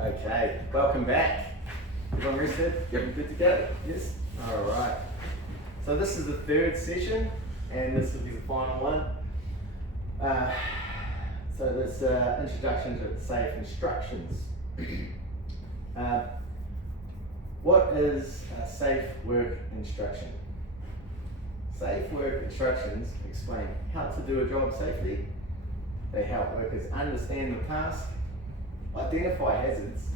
Okay, welcome back. Everyone rested? Yep. Good to go? Yes? Alright. So this is the third session, and this will be the final one. So this introduction to safe instructions. What is a safe work instruction? Safe work instructions explain how to do a job safely. They help workers understand the task, identify hazards,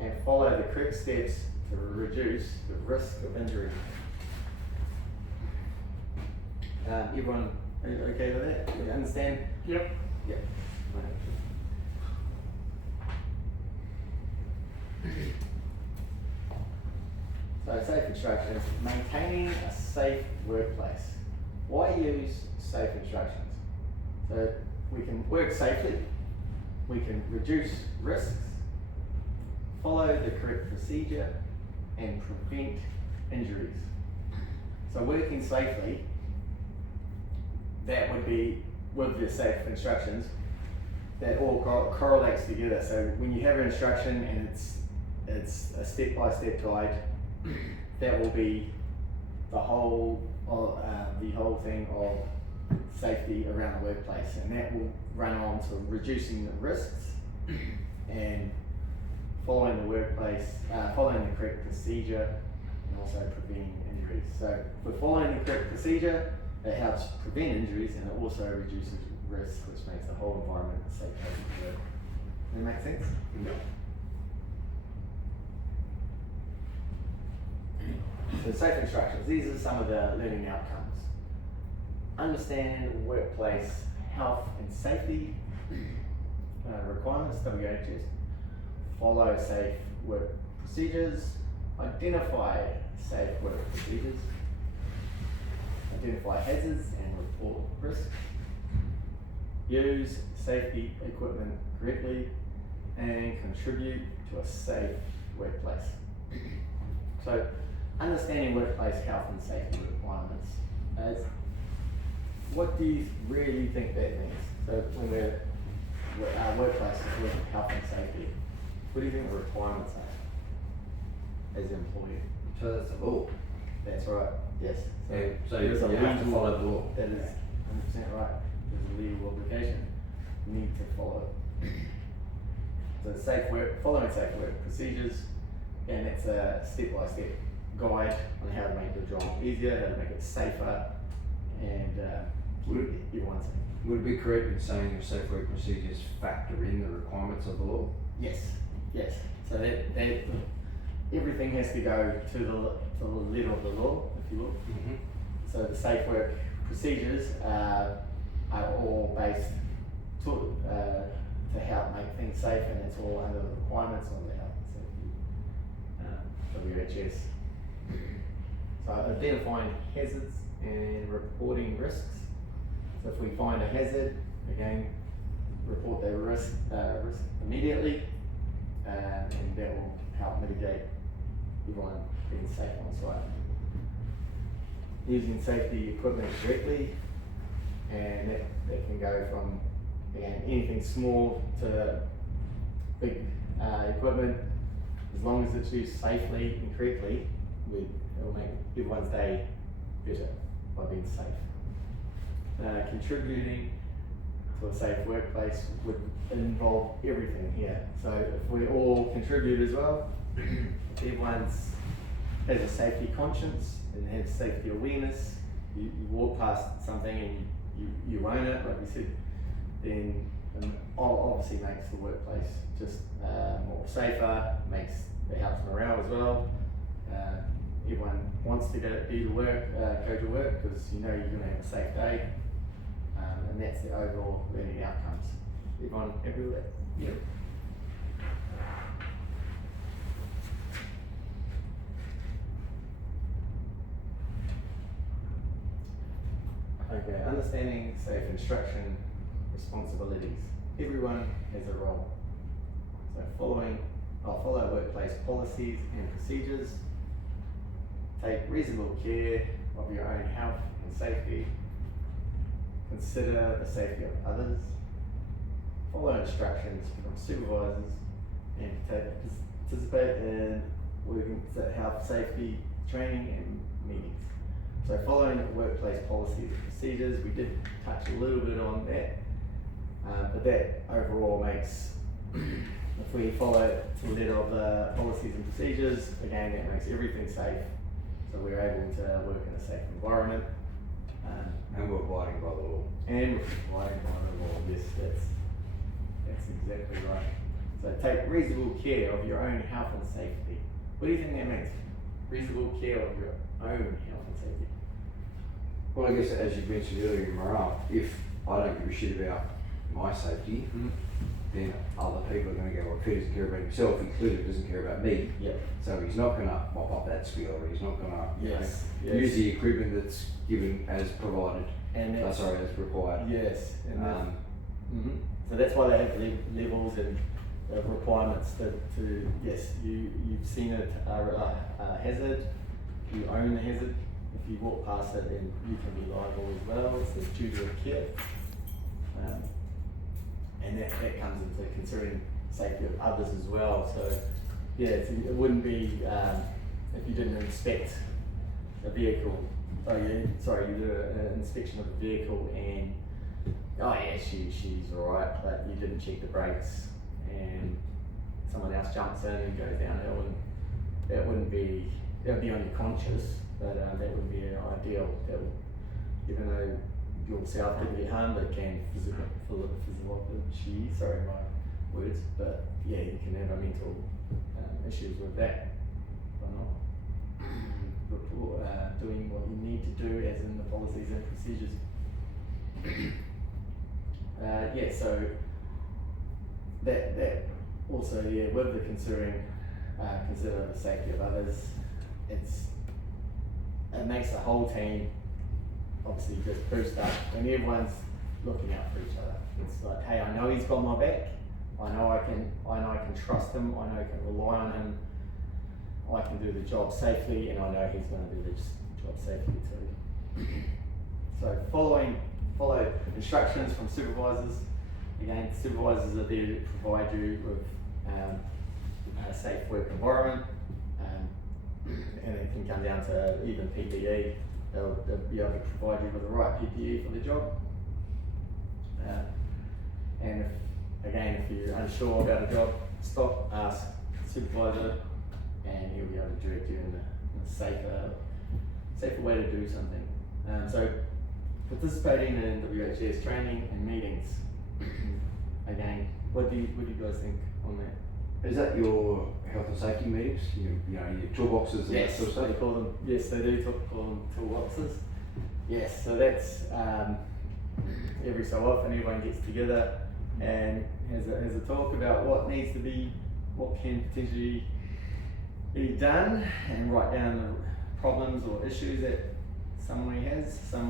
and follow the correct steps to reduce the risk of injury. Everyone okay with that? You understand? Yep. Yep. So safe instructions, maintaining a safe workplace. Why use safe instructions? So we can work safely, we can reduce risks, follow the correct procedure, and prevent injuries. So working safely, that would be with the safe instructions, that all correlates together. So when you have an instruction and it's a step-by-step guide, that will be the whole thing of safety around the workplace, and that will run on to reducing the risks and following the workplace, following the correct procedure, and also preventing injuries. So if we're following the correct procedure, it helps prevent injuries, and it also reduces risk, which makes the whole environment a safe place to work. Does that make sense? No. So safe instructions, these are some of the learning outcomes. Understand workplace health and safety requirements, WHS. Follow safe work procedures. Identify safe work procedures. Identify hazards and report risks. Use safety equipment correctly, and contribute to a safe workplace. So understanding workplace health and safety requirements. What do you really think that means? So when our workplace is looking at health and safety, what do you think the requirements are as an employee? So that's the law. That's right, yes. So there's you have to follow the law. That is 100% right. There's a legal obligation. You need to follow it. So safe work, following safe work procedures, and it's a step-by-step guide on how to make the job easier, how to make it safer, and everyone's safe. Would it be correct in saying your safe work procedures factor in the requirements of the law? Yes, yes. So that everything has to go to the letter of the law, if you will. Mm-hmm. So the safe work procedures are all based to help make things safe, and it's all under the requirements of the health and safety WHS. So identifying hazards and reporting risks. So if we find a hazard, again, report the risk immediately, and that will help mitigate everyone being safe on site. Using safety equipment correctly, and that can go from, again, anything small to big equipment. As long as it's used safely and correctly, it will make everyone's day better by being safe. Contributing to a safe workplace would involve everything here. So if we all contribute as well, if everyone has a safety conscience and has safety awareness, you walk past something and you own it, like we said, then obviously makes the workplace just more safer, it helps morale as well. Everyone wants to go to work because you know you're going to have a safe day, and that's the overall learning outcomes. Everyone happy with that? Yep. Okay, understanding safe instruction responsibilities. Everyone has a role. So follow workplace policies and procedures. Take reasonable care of your own health and safety. Consider the safety of others. Follow instructions from supervisors and participate in health, safety, training and meetings. So following workplace policies and procedures, we did touch a little bit on that, but that overall makes, if we follow to the letter of the policies and procedures, again, that makes everything safe. So we're able to work in a safe environment. And we're abiding by the law. And we're providing by the law. Yes, that's exactly right. So take reasonable care of your own health and safety. What do you think that means? Reasonable care of your own health and safety. Well, I guess as you mentioned earlier in morale, if I don't give a shit about my safety, then other people are going to go, well, if he doesn't care about himself, he clearly doesn't care about me. Yep. So he's not going to mop up that spill, or he's not going to Yes. use the equipment that's given as provided. And that's, as required. yes. And so that's why they have levels and requirements to yes, you've seen it, a hazard, you own the hazard. If you walk past it, then you can be liable as well. It's the duty of care. And that comes into considering safety of others as well. So yeah, it wouldn't be if you didn't inspect a vehicle. You do an inspection of a vehicle and oh yeah, she's alright, but you didn't check the brakes and someone else jumps in and goes downhill, and that would be on your conscience, but that wouldn't be ideal. That would, even though yourself didn't get harmed, it can physiology, sorry my words, but yeah, you can have a mental issues with that by not doing what you need to do as in the policies and procedures. Yeah, so that also, yeah, with the consider the safety of others, it makes the whole team obviously just boost up, and everyone's looking out for each other. It's like, hey, I know he's got my back. I know I can trust him. I know I can rely on him. I can do the job safely, and I know he's going to do the job safely too. So follow instructions from supervisors. Again, supervisors are there to provide you with a safe work environment, and it can come down to even PPE. They'll be able to provide you with the right PPE for the job. And if you're unsure about a job, stop, ask the supervisor, and he'll be able to direct you in a safer way to do something. So participating in WHS training and meetings. Again, what do you guys think on that? Is that your health and safety meetings? You know, your toolboxes and that sort of stuff? They call them, yes, they do call them toolboxes. Yes, so that's every so often everyone gets together and has a talk about what can potentially be done, and write down the problems or issues that some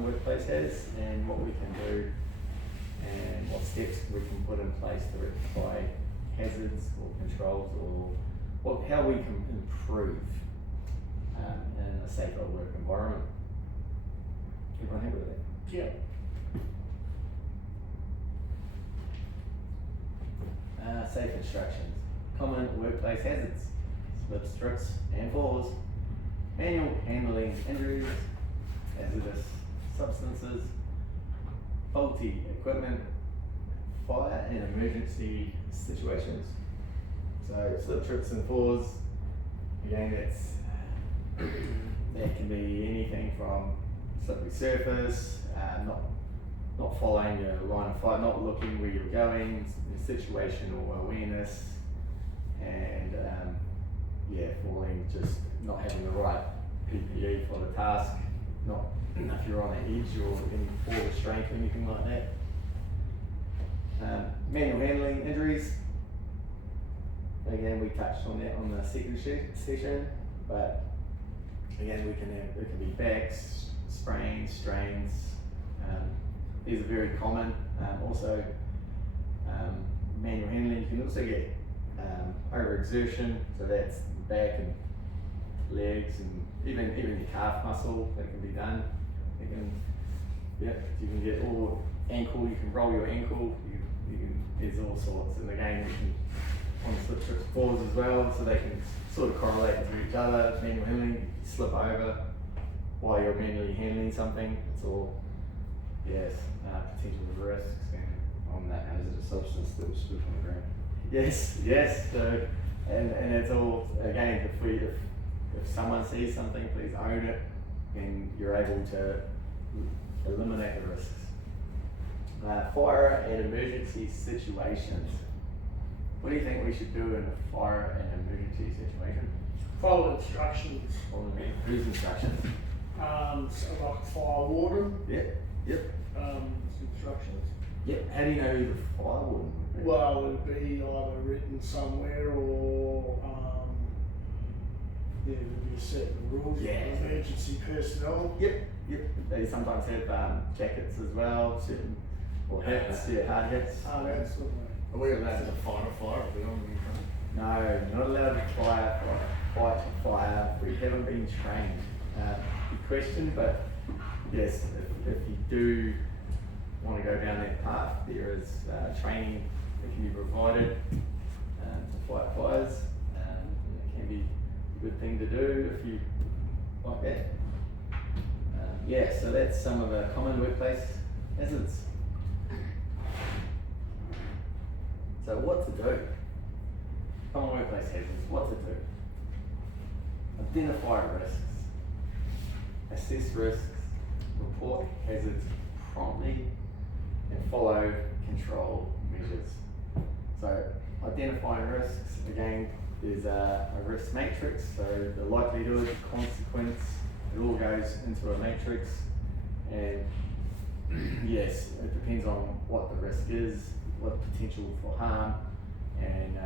workplace has, and what we can do, and what steps we can put in place to rectify hazards or controls, or how we can improve in a safer work environment. Everyone happy with that? Yeah. Safe instructions. Common workplace hazards, slips, trips and falls, manual handling injuries, hazardous substances, faulty equipment, fire and emergency situations. So slip, trips and falls, again that can be anything from slippery surface, not following your line of fire, not looking where you're going, situational awareness, and falling, just not having the right PPE for the task, not if you're on the edge or any fall restraint or anything like that. Manual handling injuries, again we touched on that on the second session, but again it can be backs, sprains, strains. These are very common. Also, manual handling, you can also get overexertion, so that's back and legs, and even your calf muscle that can be done. You can get all ankle. You can roll your ankle. There's all sorts, and again, you can on the slip strips boards as well, so they can sort of correlate to each other. Manual handling, you slip over while you're manually handling something. It's all, yes, potential risks. And On that hazardous substance that was split on the ground. yes. So, and it's all again, if someone sees something, please own it, and you're able to eliminate the risks. Fire and emergency situations. What do you think we should do in a fire and emergency situation? Follow instructions, Whose instructions? so like fire warden, Yep. instructions. Yep. How do you know who the fire warden would be? Well, it would be either written somewhere or, there would be certain rules Yeah. for emergency personnel. Yep. They sometimes have jackets as well, certain, or hats, hard hats. That's the way. Are we allowed to fight a fire if we don't want to? No, not allowed to fight fire. We haven't been trained. Good question, but yes, if you do want to go down that path, there is training that can be provided to fight fires. It can be a good thing to do if you like that. So that's some of the common workplace hazards. So what to do? Common workplace hazards, what to do? Identify risks, assess risks, report hazards promptly, and follow control measures. So identifying risks, again, there's a risk matrix, so the likelihood, consequence, it all goes into a matrix, and yes, it depends on what the risk is, what the potential for harm, and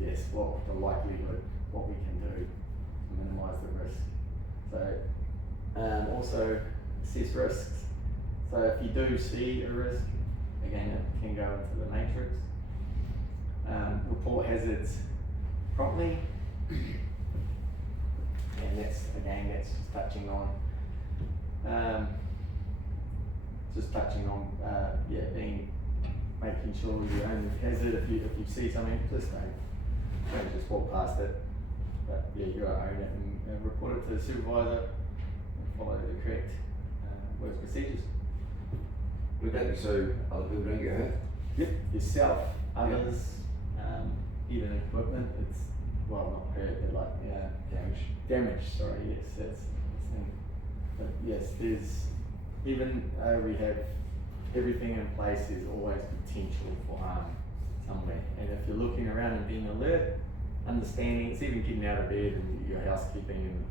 yes, what the likelihood, what we can do to minimise the risk. So also assess risks. So if you do see a risk, again, it can go into the matrix. Report hazards promptly, and that's just touching on being making sure you own the hazard. If you see something, just don't just walk past it, but yeah, you gotta own it and report it to the supervisor and follow the correct work procedures. Would that be so other people don't get hurt? Yep, yourself, others, even equipment. It's not hurt, but damage. Sorry, yes, that's the thing. But yes, there's even though we have everything in place, there's always potential for harm somewhere. And if you're looking around and being alert, understanding, it's even getting out of bed and your housekeeping and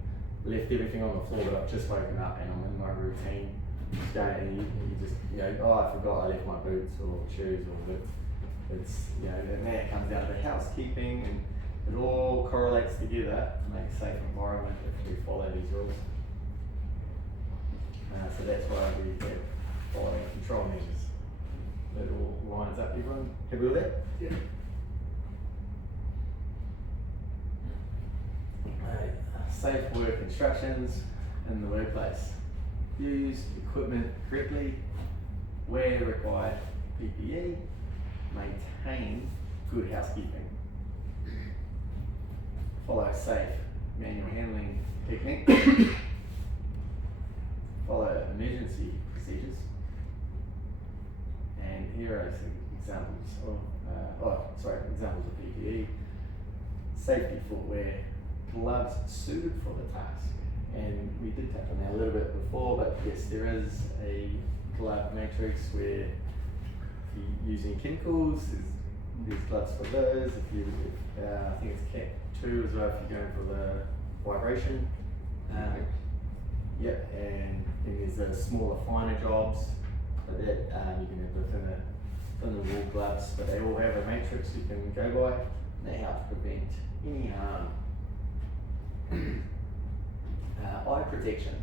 left everything on the floor, but I've just woken up and I'm in my routine. And you just I forgot I left my boots or shoes, or it's and that comes down to the housekeeping, and it all correlates together to make a safe environment if we follow these rules. So that's why we have following control measures. That all lines up. Everyone happy with that? Yeah. Safe work instructions in the workplace. Use equipment correctly, wear required PPE, maintain good housekeeping, follow safe manual handling technique, follow emergency procedures, and here are some examples of PPE. Safety footwear, gloves suited for the task. And we did touch on that a little bit before, but yes, there is a glove matrix where if you're using chemicals, there's gloves for those. I think it's Cat 2 as well if you're going for the vibration. Yep, and then there's the smaller, finer jobs, but that you can have within the wool gloves, but they all have a matrix you can go by, and they help prevent any harm. Eye protection.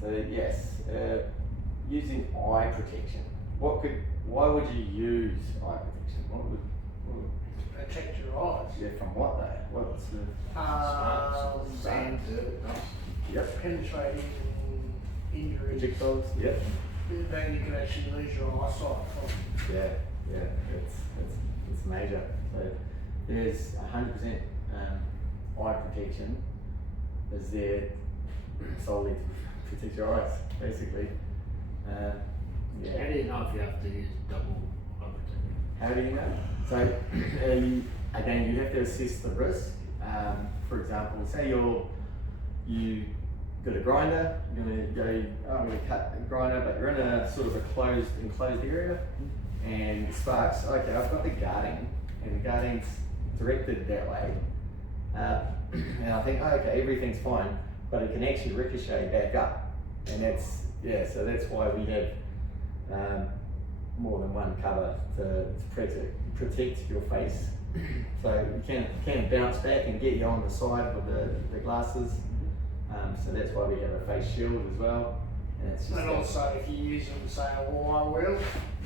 So yes, using eye protection. Why would you use eye protection? What would Protect your eyes. from what though? What's the Sand, dirt, dust. Yep. Penetrating injuries. projectiles? Yep. Then you can actually lose your eyesight from. Yeah, it's major. So there's 100% eye protection is there solely to protect your eyes, basically. How Yeah. do you know if you have to use double eye protection? How do you know? So, again, you have to assess the risk. For example, say you got a grinder, you're gonna go, oh, I'm gonna cut a grinder, but you're in a sort of a enclosed area, and sparks, okay, I've got the guarding, and the guarding's directed that way. And I think, oh, okay, everything's fine, but it can actually ricochet back up. And so that's why we have more than one cover to protect your face. So you can bounce back and get you on the side of the glasses. So that's why we have a face shield as well. And it's just And also, if you use them, say, a wire wheel,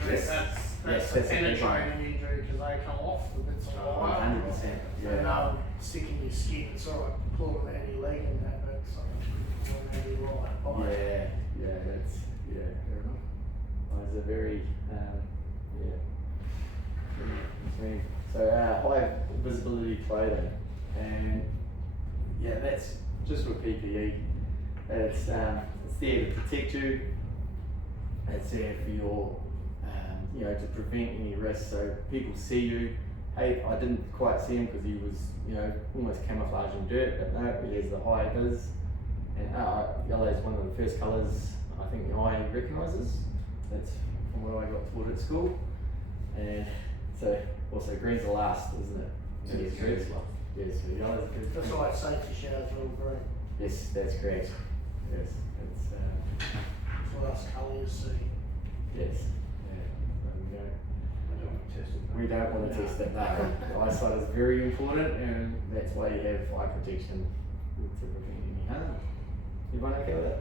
Yes. that's Yes, a that's a big penetrating injury because they come off the bits of wire. 100%. And Yeah. sticking your skin, it's alright pulling out your leg and that, but pulling out your right eye. Yeah, that's Fair enough. eyes are very so high visibility clothing, and yeah, that's just with PPE. It's there to protect you. It's there for your to prevent any risk. So people see you. Hey, I didn't quite see him because he was almost camouflaging dirt, but no, he has the high vis, and yellow is one of the first colours I think the eye recognises. That's from what I got taught at school. And so also green's the last, isn't it? Yes, green. green's last. Yes, so yellow's the first. That's why safety showers are all green. Yes, that's correct. Yes, it's That's what us colours see. yes. Yeah. So I don't want to test it. we don't want to test it. No, the eyesight is very important, and that's why you have eye protection to prevent any harm. Everyone okay with that?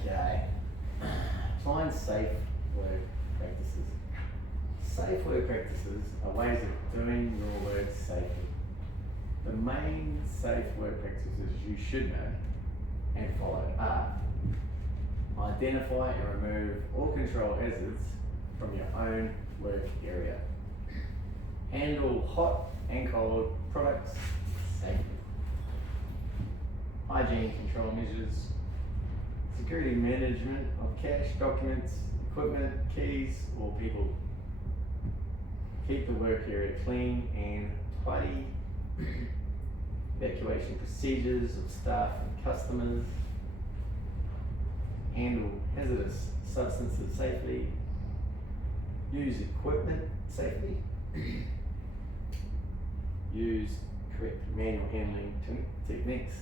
Okay. Find safe work practices. Safe work practices are ways of doing your work safely. The main safe work practices you should know and follow are: identify and remove or control hazards from your own work area. Handle hot and cold products safely. Hygiene control measures. Security management of cash, documents, equipment, keys, or people. Keep the work area clean and tidy. Evacuation procedures of staff and customers. Handle hazardous substances safely. Use equipment safely. Use correct manual handling techniques.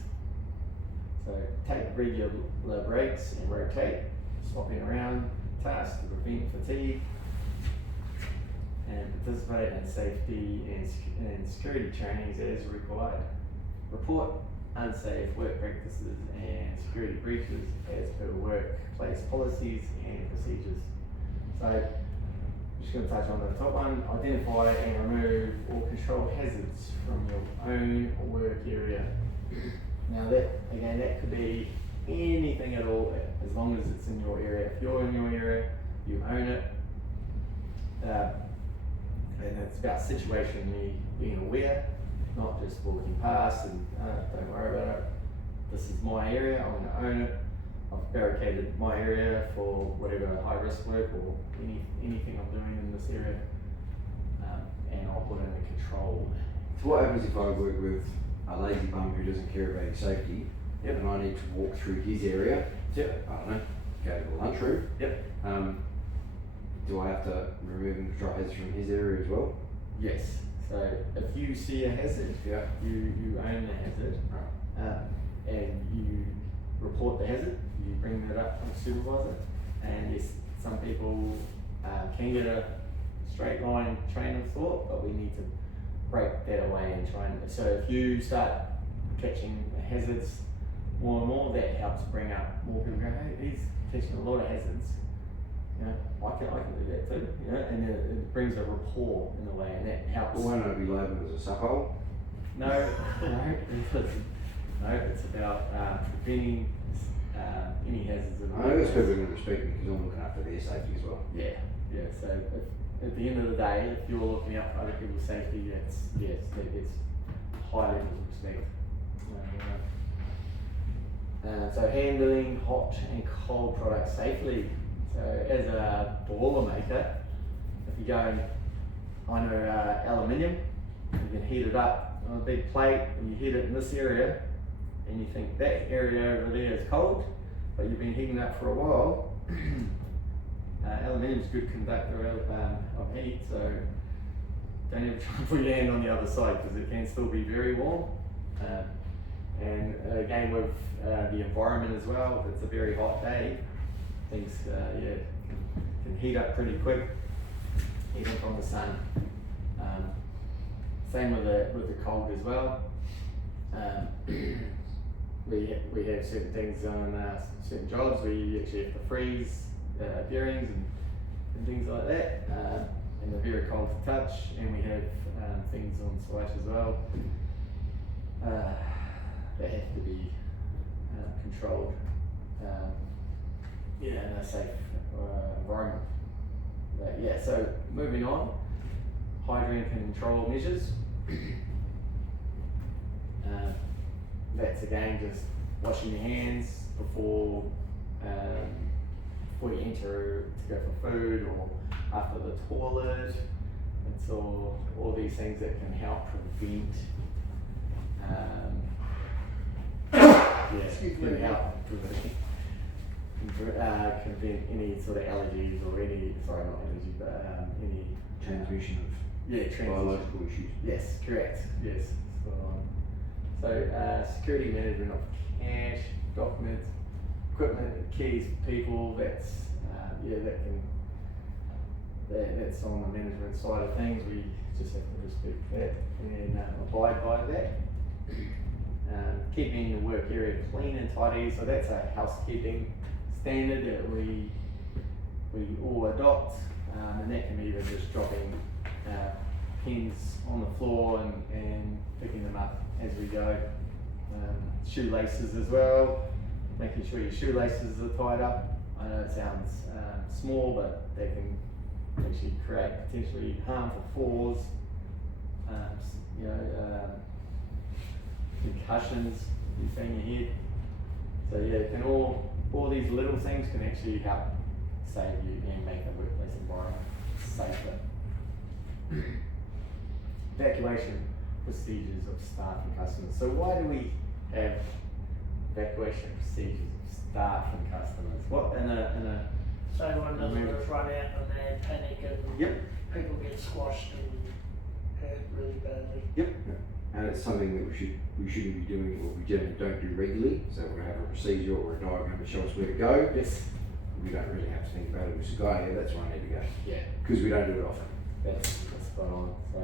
So take regular breaks and rotate, swapping around tasks to prevent fatigue, and participate in safety and security trainings as required. Report unsafe work practices and security breaches as per workplace policies and procedures. So I'm just going to touch on the top one: identify and remove or control hazards from your own work area. Now that could be anything at all, as long as it's in your area. If you're in your area, you own it. And it's about situationally being aware, not just walking past and don't worry about it. This is my area, I'm going to own it. I've barricaded my area for whatever high risk work or anything I'm doing in this area, and I'll put in a control. So what happens if I work with a lazy bum who doesn't care about his safety, Yep. and I need to walk through his area? Yep. I don't know, go to the lunchroom. Yep. Do I have to remove and control hazards from his area as well? Yes. So if you see a hazard, Yeah. you own the hazard, and you report the hazard. You bring that up to the supervisor, and yes, some people can get a straight line train of thought, but we need to break that away and try and. So if you start catching hazards more and more, that helps bring up more people. Go, hey, he's catching a lot of hazards. I can do that too. And it brings a rapport in a way, and that helps. Well, why not be labelled as a suckhole? No, it's about preventing any hazards. I know those people are going to respect me because I'm looking after their safety as well. Yeah, yeah. So at the end of the day, if you're looking out for other people's safety, that's it's high levels of respect. So handling hot and cold products safely. So as a boiler maker, if you go and aluminium, you can heat it up on a big plate and you heat it in this area and you think that area over there is cold, but you've been heating up for a while. Aluminium is a good conductor of heat, so don't ever try and put your hand on the other side because it can still be very warm. And again with the environment as well, if it's a very hot day, things can heat up pretty quick, even from the sun. Same with the cold as well. We have certain things on certain jobs where you actually have to freeze bearings and things like that, and they're very cold to touch. And we have things on site as well that have to be controlled in a safe environment. But yeah, so moving on, hygiene control measures. That's again just washing your hands before you enter to go for food or after the toilet. It's all these things that can help prevent can help prevent any sort of allergies or any any Transmission of biological issues. Yes, correct. Yes. So security management of cash, documents, equipment, keys, people. That's that's on the management side of things. We just have to respect that and abide by that. Keeping the work area clean and tidy. So that's a housekeeping standard that we all adopt, and that can be even just dropping pins on the floor and picking them up as we go. Shoelaces as well, making sure your shoelaces are tied up. I know it sounds small, but they can actually create potentially harmful falls, concussions, you bang your head. So yeah, it can all these little things can actually help save you and make the workplace environment safer. Evacuation procedures of staff and customers. So why do we have evacuation procedures of staff and customers? What in a So one doesn't just run out and they panic and people get squashed and hurt really badly. And it's something that we shouldn't be doing, or we generally don't do regularly. So we're gonna have a procedure or a diagram to show us where to go. Yes. We don't really have to think about it. We just go, yeah, that's where I need to go. Yeah. Because we don't do it often. That's spot on. So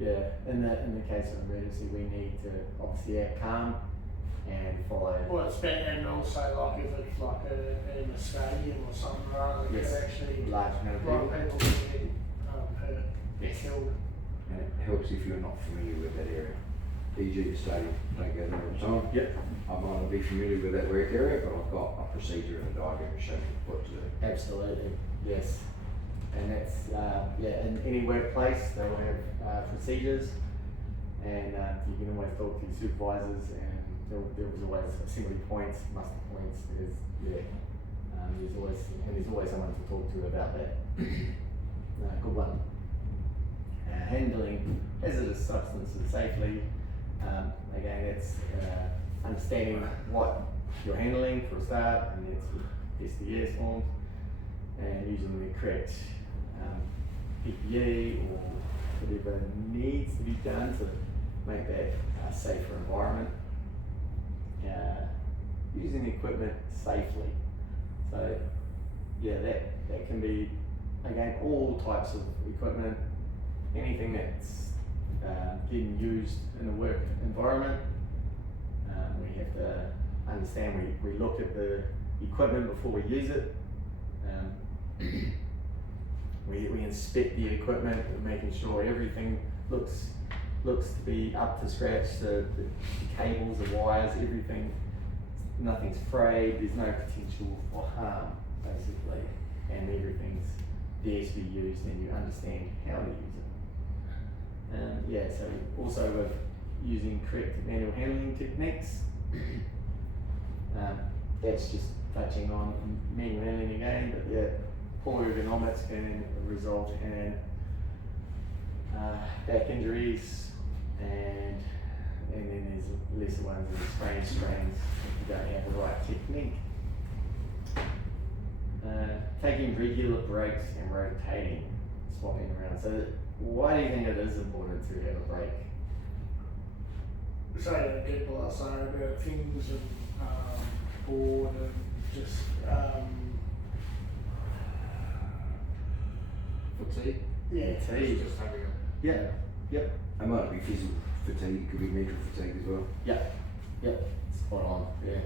yeah, in the case of emergency, we need to obviously act calm and follow. Well, it's better, and also like if it's like in a stadium or something, rather, it Yes. could actually Large amount of a lot people. of people can get hurt, Yes. killed. And it helps if you're not familiar with that area. E.g. the stadium, don't go there all the time. Yep. I might not be familiar with that work area, but I've got a procedure and a diagram to show me what to do. Absolutely. Yes. And that's in any workplace they will have procedures, and you can always talk to your supervisors, and there was always assembly points, muster points. There's always someone to talk to about that. Good one. Handling hazardous substances safely. Again, it's understanding what you're handling for a start, and it's SDS forms, and using the correct PPE or whatever needs to be done to make that a safer environment. Using the equipment safely. So yeah, that can be, again, all types of equipment, anything that's getting used in a work environment. We have to understand, we look at the equipment before we use it. We inspect the equipment, making sure everything looks to be up to scratch, the cables, the wires, everything, nothing's frayed, there's no potential for harm, basically, and everything's there to be used and you understand how to use it. Yeah, so also with using correct manual handling techniques, that's just touching on manual handling again, but yeah, poor ergonomics can result in back injuries, and then there's lesser ones and strains if you don't have the right technique. Taking regular breaks and rotating, swapping around. So why do you think it is important to have a break? So that people are saying about things and bored and just Fatigue. yeah. Fatigue. Just having a. Yeah. Yep. It might be physical fatigue, it could be mental fatigue as well. Yep. Yep. Spot on. Yeah.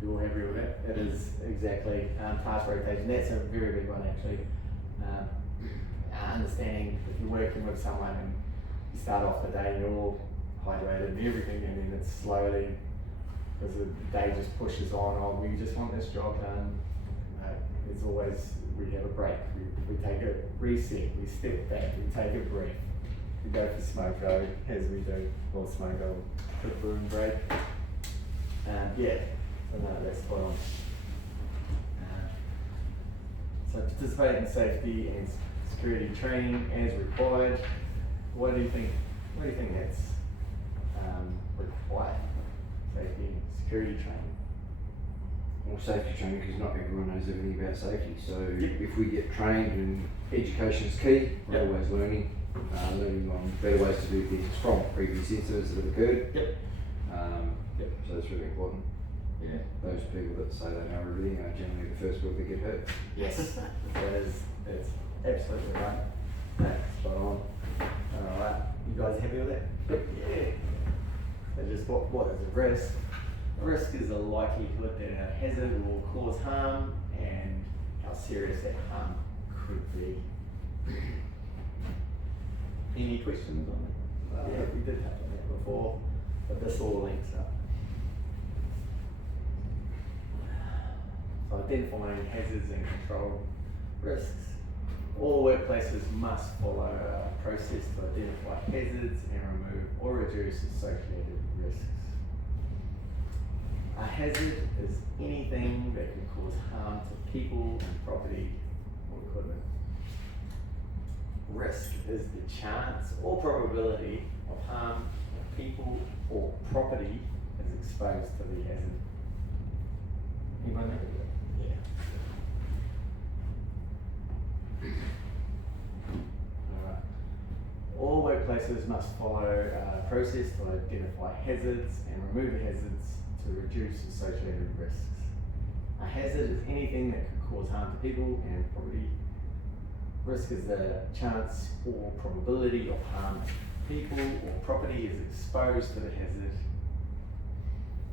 You all have real that. It is exactly task rotation. That's a very big one actually. Understanding if you're working with someone and you start off the day and you're all hydrated and everything, and then it's slowly, as the day just pushes on, oh, we just want this job done. There's always, we have a break. We take a reset, we step back, we take a breath. We go for smoke go, as we do, or smoke go, quick room break. Yeah, so no, that's spot on. So participate in safety and security training as required. What do you think that's required? Safety and security training. Or safety training, because not everyone knows everything about safety. So Yep. if we get trained, and education is key, we're Yep. always learning, learning on better ways to do things from previous incidents that have occurred. Yep. Yep. So it's really important. Yeah. Those people that say they know everything are generally the first people that get hurt. Yes. That's absolutely right. That's spot on. Alright, you guys happy with that? Yep. Yeah. So just what is a risk? A risk is a likelihood that a hazard will cause harm and how serious that harm could be. Any questions on that? Yeah, we did touch on that before, but this all links up. So identifying hazards and control risks. All workplaces must follow a process to identify hazards and remove or reduce associated risks. A hazard is anything that can cause harm to people and property or equipment. Risk is the chance or probability of harm to people or property is exposed to the hazard. Anyone know that? Yeah. Alright. All workplaces must follow a process to identify hazards and remove hazards to reduce associated risks. A hazard is anything that could cause harm to people and property. Risk is the chance or probability of harm to people or property is exposed to the hazard.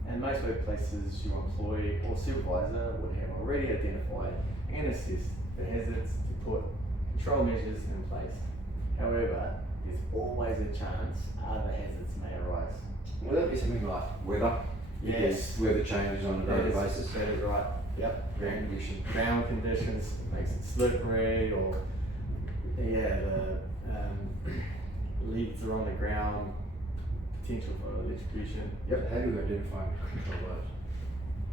And most workplaces, your employee or supervisor would have already identified and assessed the hazards to put control measures in place. However, there's always a chance other hazards may arise. Will that be something like weather? Yes. Because weather changes on a daily basis. That is right. Yep. Ground condition. Ground conditions makes it slippery, or yeah, the leaves are on the ground, potential for electrocution. Yep. How do we identify and control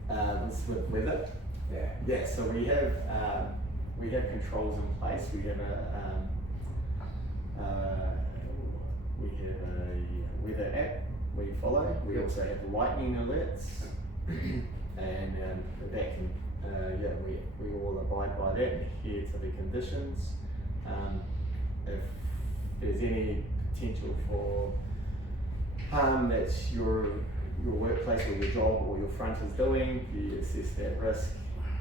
those? This with weather. Yeah. Yeah. So we have controls in place. We have a weather app we follow. We also have lightning alerts, and that can we all abide by that and adhere to the conditions. If there's any potential for harm that your workplace or your job or your front is doing, you assess that risk,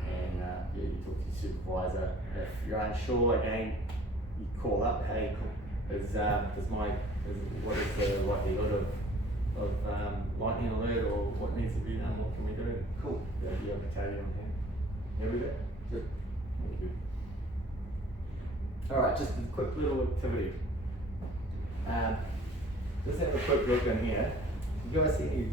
and you talk to your supervisor. If you're unsure, again, you call up. Hey, what is the likelihood of lightning alert, or what needs to be done? What can we do? Cool. They'll be able to tell you on hand. There we go. Good. Very good. All right, just a quick little activity. Just have a quick look in here. You guys see any?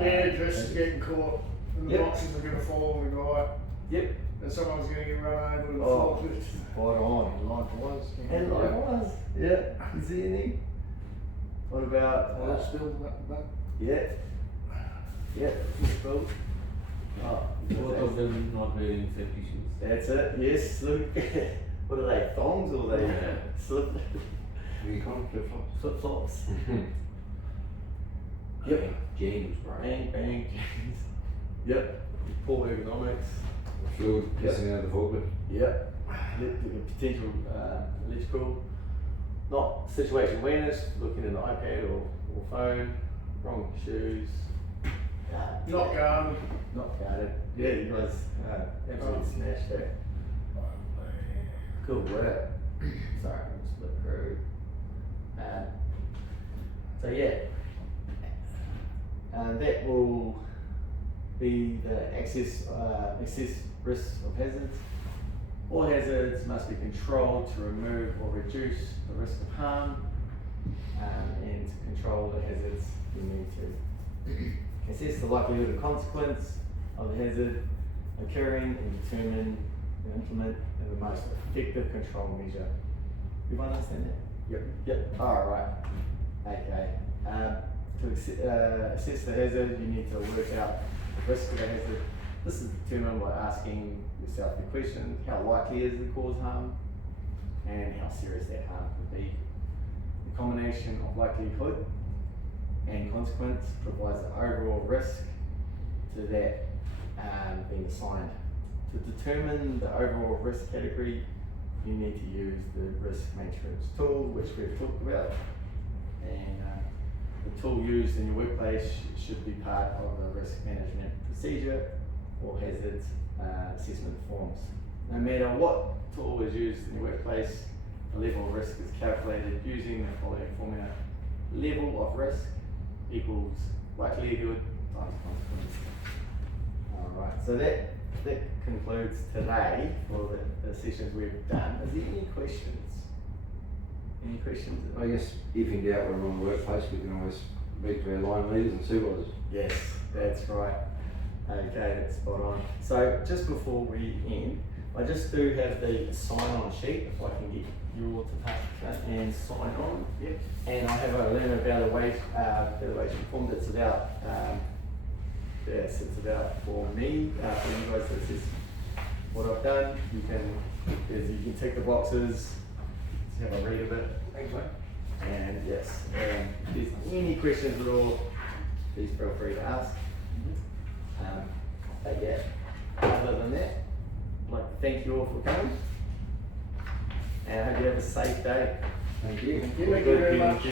Yeah, just getting caught. And the Yep. boxes are going to fall on the guy. Yep. and someone's gonna get run over with a Oh. forklift. Spot on, likewise. And likewise, yeah, you see anything? What about, Well, that's still back. yeah, yeah, it's built. Oh, Both of them not wearing safety shoes. that's it, yes, look, what are they, thongs or they Yeah. slip, We can't flip flops. flip flops? Yep. James, bro. Bang, bang, James. Yep, poor ergonomics. Fluid pissing out of the forklift. Yep, the potential electrical, not situation awareness, looking at an iPad or phone, wrong shoes. Not guarded. Not guarded. Yeah, you guys absolutely smashed that. Good work. Sorry, I'm split through. So yeah, that will be the access risk of hazards. All hazards must be controlled to remove or reduce the risk of harm, and to control the hazards we need to assess the likelihood of consequence of the hazard occurring and determine and implement the most effective control measure. Everyone understand that? Yep. Yep. Alright. Okay. To assess the hazard, you need to work out the risk of the hazard. This is determined by asking yourself the question, how likely is it to cause harm and how serious that harm could be. The combination of likelihood and consequence provides the overall risk to that being assigned. To determine the overall risk category, you need to use the risk matrix tool, which we've talked about. And the tool used in your workplace should be part of the risk management procedure or hazards assessment forms. No matter what tool is used in your workplace, the level of risk is calculated using the following formula. Level of risk equals likelihood times consequence. Alright, so that concludes today for the sessions we've done. Is there any questions? Any questions? I guess if in doubt when we're on the workplace, we can always speak to our line leaders and supervisors. Yes, that's right. Okay, that's spot on. So just before we end, I just do have the sign-on sheet, if I can get you all to pass that and sign on. Yep. And I have a learn about evaluation form that's about, it's about for me, for you guys. This is what I've done. You can tick the boxes, just have a read of it. Thanks, mate. And yes, if there's any questions at all, please feel free to ask. But yeah, other than that, I'd like to thank you all for coming. And I hope you have a safe day. Thank you. Thank you very much.